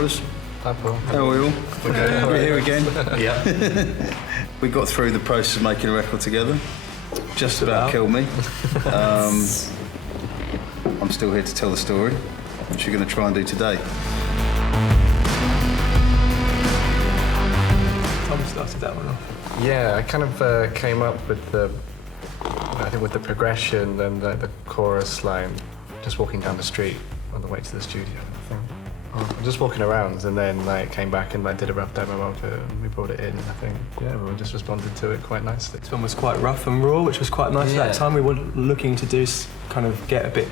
Boris. Hi, Paul. How are we all? We're here again. Yeah. We got through the process of making a record together. Just about killed me. I'm still here to tell the story, which we're going to try and do today. Tom started that one off. Yeah, I kind of came up with the progression and the chorus line just walking down the street on the way to the studio. I think. Just walking around, and then came back and did a rough demo of it, and we brought it in. I think everyone just responded to it quite nicely. This one was quite rough and raw, which was quite nice at that time. We were looking to do kind of get a bit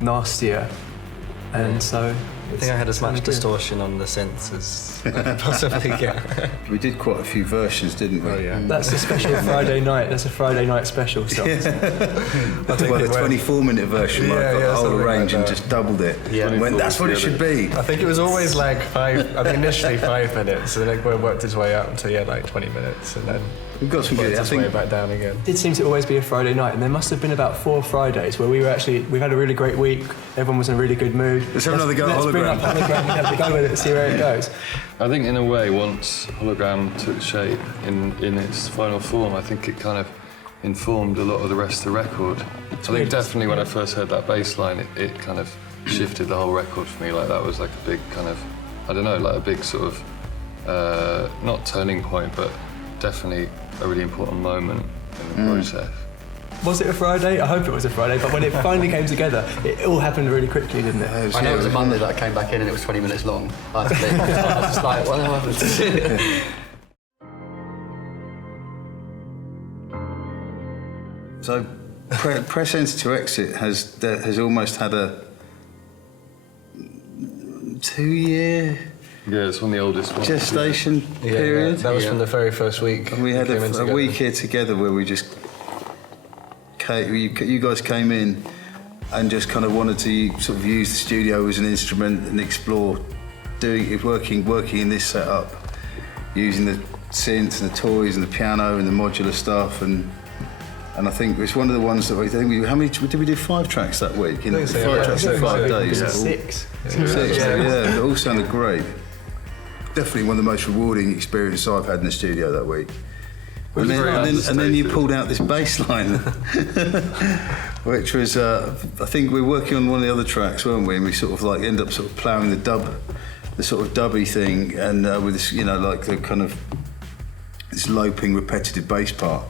nastier, and so I think I had as much distortion on the synths as I could possibly get. We did quite a few versions, didn't we? Oh yeah. That's a special Friday night. That's a Friday night special. So. I think the 24-minute version, I got the whole range and just doubled it. Yeah. And went, that's what it should be. I think it was always initially 5 minutes, and then it worked its way up to 20 minutes, and then We've got some good. its way back down again. It did seem to always be a Friday night, and there must have been about 4 Fridays where we've had a really great week. Everyone was in a really good mood. Let's have another go at Let's bring Hologram. up Hologram and have a go with it, see where it goes. I think in a way, once Hologram took shape in its final form, I think it kind of informed a lot of the rest of the record. I think definitely when I first heard that bass line, it kind of shifted the whole record for me. That was a big kind of, a big sort of, not turning point, but definitely a really important moment in the process. Was it a Friday? I hope it was a Friday, but when it finally came together, it all happened really quickly, didn't it? I know it was a Monday that I came back in and it was 20 minutes long. I had to leave. I was just like, what happened? So, Press Enter to Exit has almost had a 2-year Yeah, it's one of the oldest ones. gestation period. That was from the very first week. And we had a week here together where we just you guys came in and just kind of wanted to sort of use the studio as an instrument and explore working in this setup, using the synths and the toys and the piano and the modular stuff, and I think it's one of the ones that how many did we do? 5 tracks that week? 5 tracks in 5 days. 6. Yeah, it all sounded great. Definitely one of the most rewarding experiences I've had in the studio that week. And then you pulled out this bass line, which was, I think we were working on one of the other tracks, weren't we? And we sort of ended up sort of ploughing the sort of dubby thing, and with this, the kind of this loping, repetitive bass part.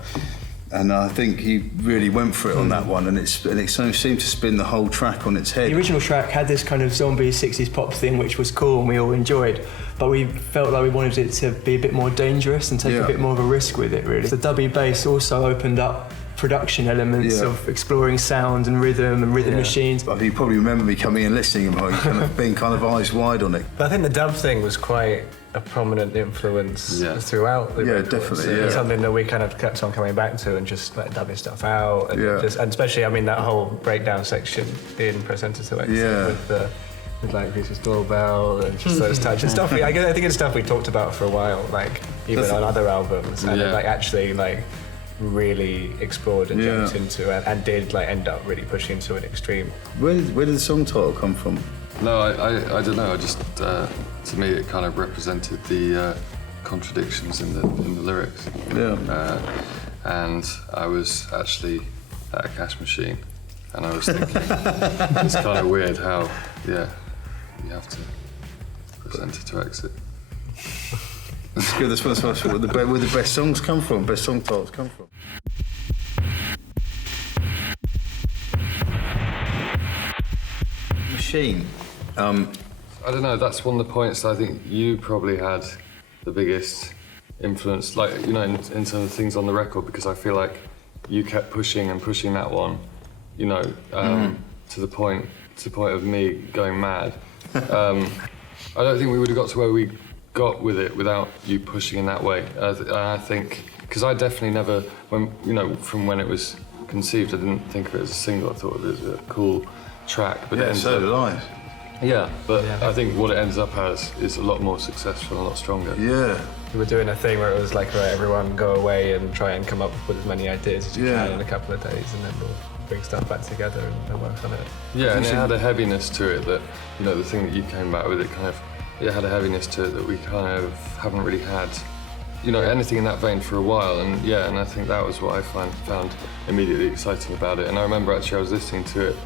And I think he really went for it on that one, and it sort of seemed to spin the whole track on its head. The original track had this kind of zombie 60s pop thing, which was cool and we all enjoyed, but we felt like we wanted it to be a bit more dangerous and take a bit more of a risk with it, really. The dubby bass also opened up production elements of exploring sound and rhythm machines. You probably remember me coming and listening and being kind of eyes wide on it. But I think the dub thing was quite a prominent influence throughout the record. Definitely. It's something that we kind of kept on coming back to and just dubbing stuff out, and and especially that whole breakdown section in Press Enter to Exit with Grease's doorbell and just those touches stuff. I think it's stuff we talked about for a while, even on other albums, and actually really explored and jumped into and did end up really pushing to an extreme. Where did the song title come from? No, I don't know. I just to me it kind of represented the contradictions in the lyrics. Yeah. And I was actually at a cash machine, and I was thinking it's kind of weird how you have to present it to exit. That's good. That's where the best songs come from. Best song titles come from. Machine. I don't know, that's one of the points that I think you probably had the biggest influence, in some of the things on the record, because I feel like you kept pushing and pushing that one, to the point of me going mad. I don't think we would have got to where we got with it without you pushing in that way. I think, because I definitely never, from when it was conceived, I didn't think of it as a single. I thought it was a cool track, but so did I. Yeah, but I think what it ends up as is a lot more successful and a lot stronger. Yeah. We were doing a thing where it was right, everyone go away and try and come up with as many ideas as you can in a couple of days, and then we'll bring stuff back together and work on it. Yeah, and it had a heaviness to it that, the thing that you came back with, it kind of it had a heaviness to it that we kind of haven't really had, you know, anything in that vein for a while. And yeah, and I think that was what I found immediately exciting about it. And I remember actually I was listening to it.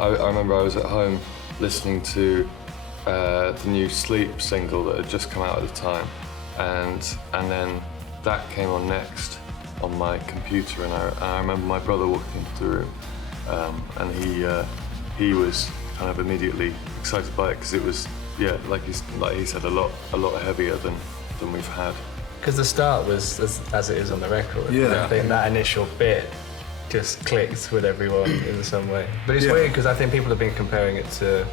I remember I was at home listening to the new Sleep single that had just come out at the time, and then that came on next on my computer, and I remember my brother walking into the room, and he was kind of immediately excited by it because it was, yeah, like he said, a lot heavier than we've had. Because the start was as it is on the record. Yeah. I think that initial bit just clicked with everyone in some way. But it's weird because I think people have been comparing it to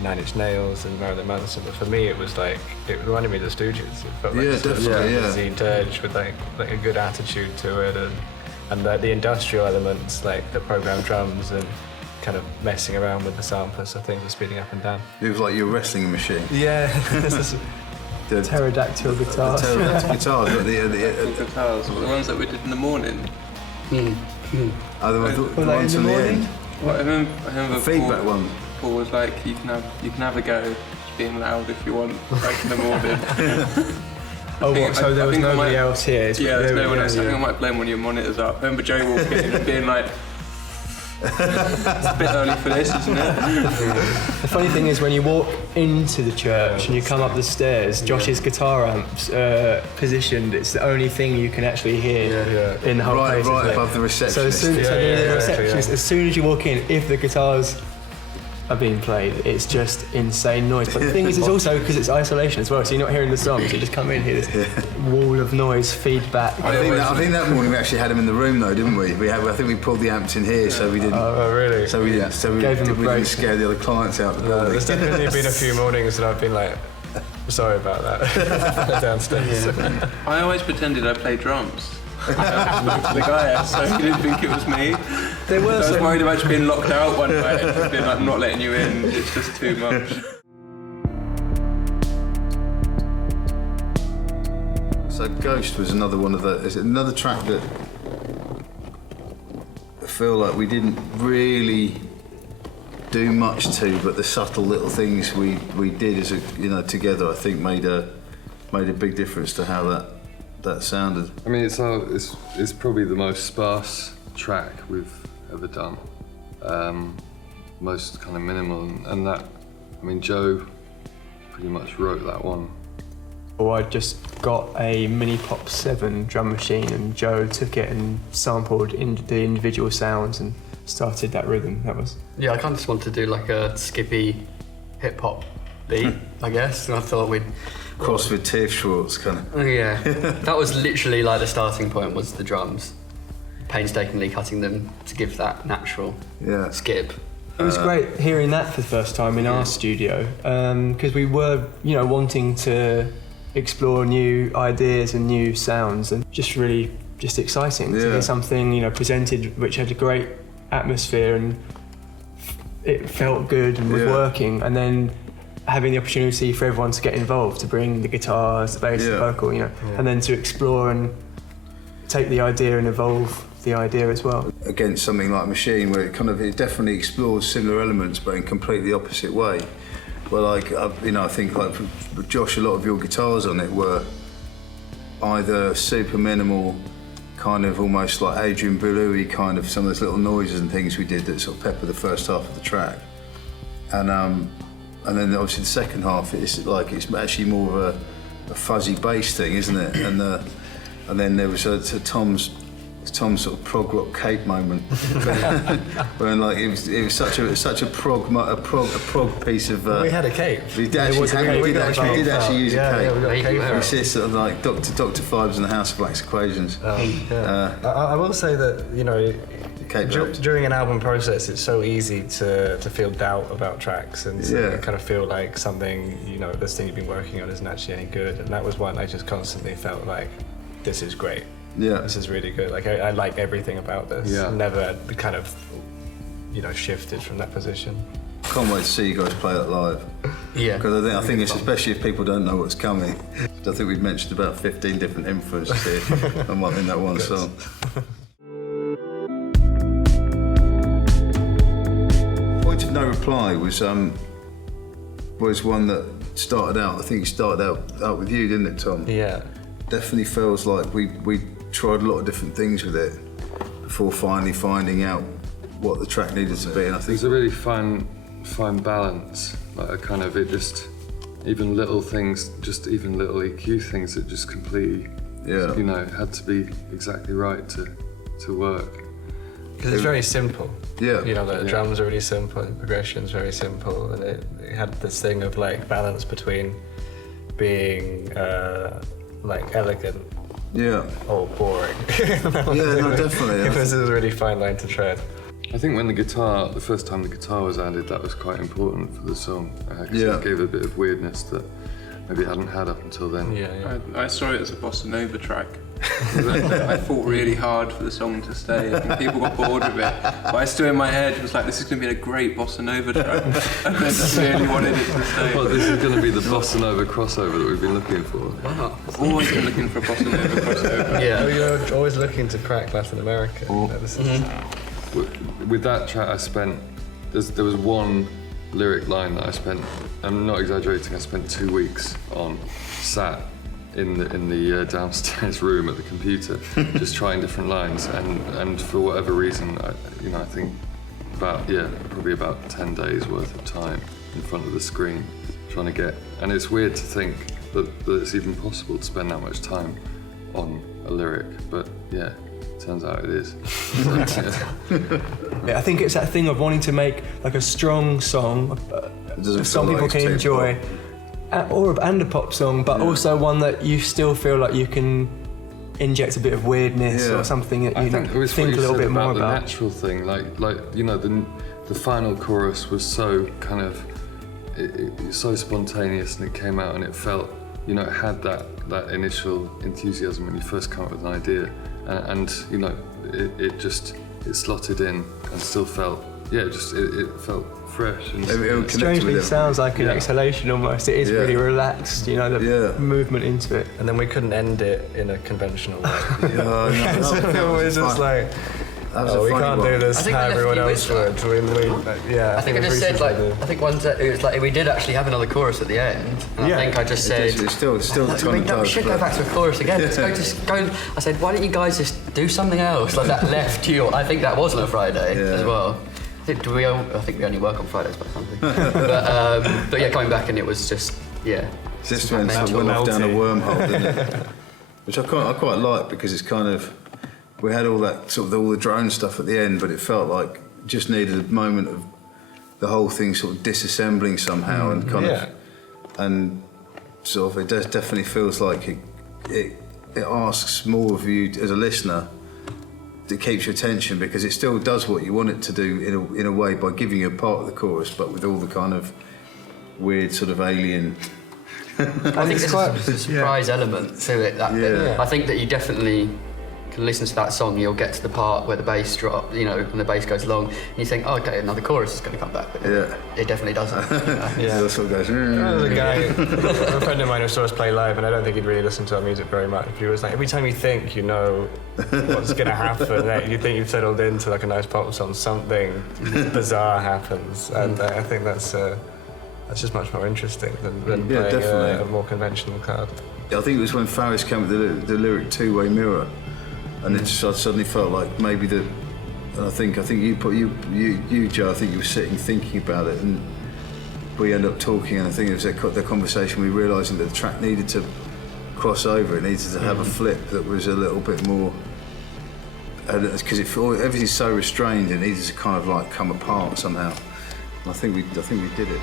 Nine Inch Nails and Marilyn Manson, but for me it was like, it reminded me of the Stooges. It felt like easy dirge with like a good attitude to it, and the industrial elements, like the programmed drums and kind of messing around with the sampler so things were speeding up and down. It was like your wrestling machine. Yeah. The pterodactyl guitars. The pterodactyl guitars, but the guitars, the ones that we did in the morning. The ones in the from the morning? end. Well, I remember The feedback one. Paul was like, you can have a go, just being loud if you want, like in the morning. Oh, what? So there was nobody else here? Yeah, there's no one else. I think I might blame one of your monitors up. I remember Joe walking in and being like, it's a bit early for this, isn't it? The funny thing is, when you walk into the church and you come up the stairs, Josh's guitar amp's positioned. It's the only thing you can actually hear in the whole place. Right above the receptionist. So as soon as you walk in, if the guitars are being played, it's just insane noise. But the thing is, it's also because it's isolation as well, so you're not hearing the songs. You just come in here, this wall of noise, feedback. I think that morning we actually had them in the room though, didn't we? I think we pulled the amps in here, so we didn't. Oh, really? So we didn't. So we didn't scare the other clients out the building. There's definitely been a few mornings that I've been like, sorry about that, downstairs. Yeah. I always pretended I played drums. The guy, so he didn't think it was me. I was worried about just being locked out one night and being like, I'm not letting you in, it's just too much. So Ghost was another one of the. Is it another track that I feel like we didn't really do much to, but the subtle little things we did as together, I think made a big difference to how that sounded. I mean, it's probably the most sparse track we've ever done. Most kind of minimal, and that, I mean, Joe pretty much wrote that one. Well, I just got a Mini Pop 7 drum machine, and Joe took it and sampled the individual sounds and started that rhythm. That was. Yeah, I kind of just wanted to do like a skippy hip hop beat, I guess, and I thought we'd cross with Tiff Schwartz, kind of. Yeah, that was literally like the starting point was the drums, painstakingly cutting them to give that natural skip. It was great hearing that for the first time in our studio, because we were, wanting to explore new ideas and new sounds, and just exciting to hear something, presented which had a great atmosphere and it felt good and was working, and then having the opportunity for everyone to get involved, to bring the guitars, the bass, the vocal, and then to explore and take the idea and evolve the idea as well. Against something like Machine, where it definitely explores similar elements, but in completely opposite way. Well, I think like for Josh, a lot of your guitars on it were either super minimal, kind of almost like Adrian Belew-y kind of some of those little noises and things we did that sort of pepper the first half of the track, and then obviously the second half it's actually more of a fuzzy bass thing, isn't it? And then there was Tom's sort of prog rock cape moment, when like it was such a prog piece of. We had a cape. We did actually use a cape. We got a cape. It's this sort of like Dr. Fibes and the House of Wax Equations. I will say that during an album process, it's so easy to feel doubt about tracks and to kind of feel like something this thing you've been working on isn't actually any good, and that was one I just constantly felt like, this is great. Yeah, this is really good. Like I like everything about this. Yeah. Never kind of, shifted from that position. Can't wait to see you guys play that live. Yeah. Because I think it's especially if people don't know what's coming. I think we've mentioned about 15 different influences here in that one song. Point of No Reply was one that started out. I think it started out with you, didn't it, Tom? Yeah. Definitely feels like we tried a lot of different things with it before finally finding out what the track needed to be. And I think there's a really fine balance. Like a kind of even little things, just even little EQ things that just completely, you know, had to be exactly right to work. Because it's very simple. Yeah. You know, the drums are really simple, the progression's very simple, and it had this thing of like balance between being like elegant. Yeah. Or boring. No, definitely. This is a really fine line to tread. I think when the first time the guitar was added, that was quite important for the song. It gave a bit of weirdness that maybe it hadn't had up until then. I saw it as a bossa nova track. I fought really hard for the song to stay, and people got bored of it. But I still in my head was like, this is going to be a great bossa nova track, and I just really wanted it to stay. Well, this is going to be the bossa nova crossover that we've been looking for. Wow. Always been looking for a bossa nova crossover. Yeah, you're always looking to crack Latin America. With that track, there was one lyric line that I spent, I'm not exaggerating, I spent 2 weeks on, sat in the downstairs room at the computer, just trying different lines, and for whatever reason, I think probably about 10 days worth of time in front of the screen, trying to get, and it's weird to think that it's even possible to spend that much time on a lyric, but yeah. Turns out it is. I think it's that thing of wanting to make like a strong song, some people can enjoy, and a pop song, but also one that you still feel like you can inject a bit of weirdness or something that you think a little bit more about. The natural thing, like you know, the final chorus was so kind of so spontaneous, and it came out and it felt, you know, it had that initial enthusiasm when you first come up with an idea. And you know, it slotted in and still felt, it felt fresh. And it strangely sounds like an exhalation almost. It is really relaxed, you know, the movement into it. And then we couldn't end it in a conventional way. It was just like, we can't do this how everyone else would. I think I just said, like, I think once it was like, we did actually have another chorus at the end, and I think I just said, it's still we should go back to a chorus again. Let's go. I said, why don't you guys just do something else? Like that left you. I think that was on a Friday as well. I think we only work on Fridays by something. But yeah, coming back and it was just Just went off down a wormhole, didn't it? Which I quite like, because it's kind of, we had all that sort of all the drone stuff at the end, but it felt like just needed a moment of the whole thing sort of disassembling somehow, and kind of, and sort of it definitely feels like it asks more of you as a listener. It keeps your attention, because it still does what you want it to do in a way, by giving you a part of the chorus, but with all the kind of weird sort of alien. I think there's a surprise element to it. I think that you definitely can listen to that song, you'll get to the part where the bass drop, you know, and the bass goes long, and you think, oh, okay, another chorus is going to come back, but it definitely doesn't. It sort of goes. There's a guy, a friend of mine who saw us play live, and I don't think he'd really listen to our music very much. He was like, every time you think you know what's going to happen, you think you've settled into like a nice pop song, something bizarre happens, and I think that's just much more interesting than playing a more conventional card. I think it was when Faris came with the lyric "Two-Way Mirror," and I suddenly felt like maybe and I think you, Joe, I think you were sitting thinking about it, and we ended up talking, and I think it was the conversation, we realising that the track needed to cross over, it needed to have a flip that was a little bit more, because everything's so restrained, it needed to kind of like come apart somehow. And I think we did it.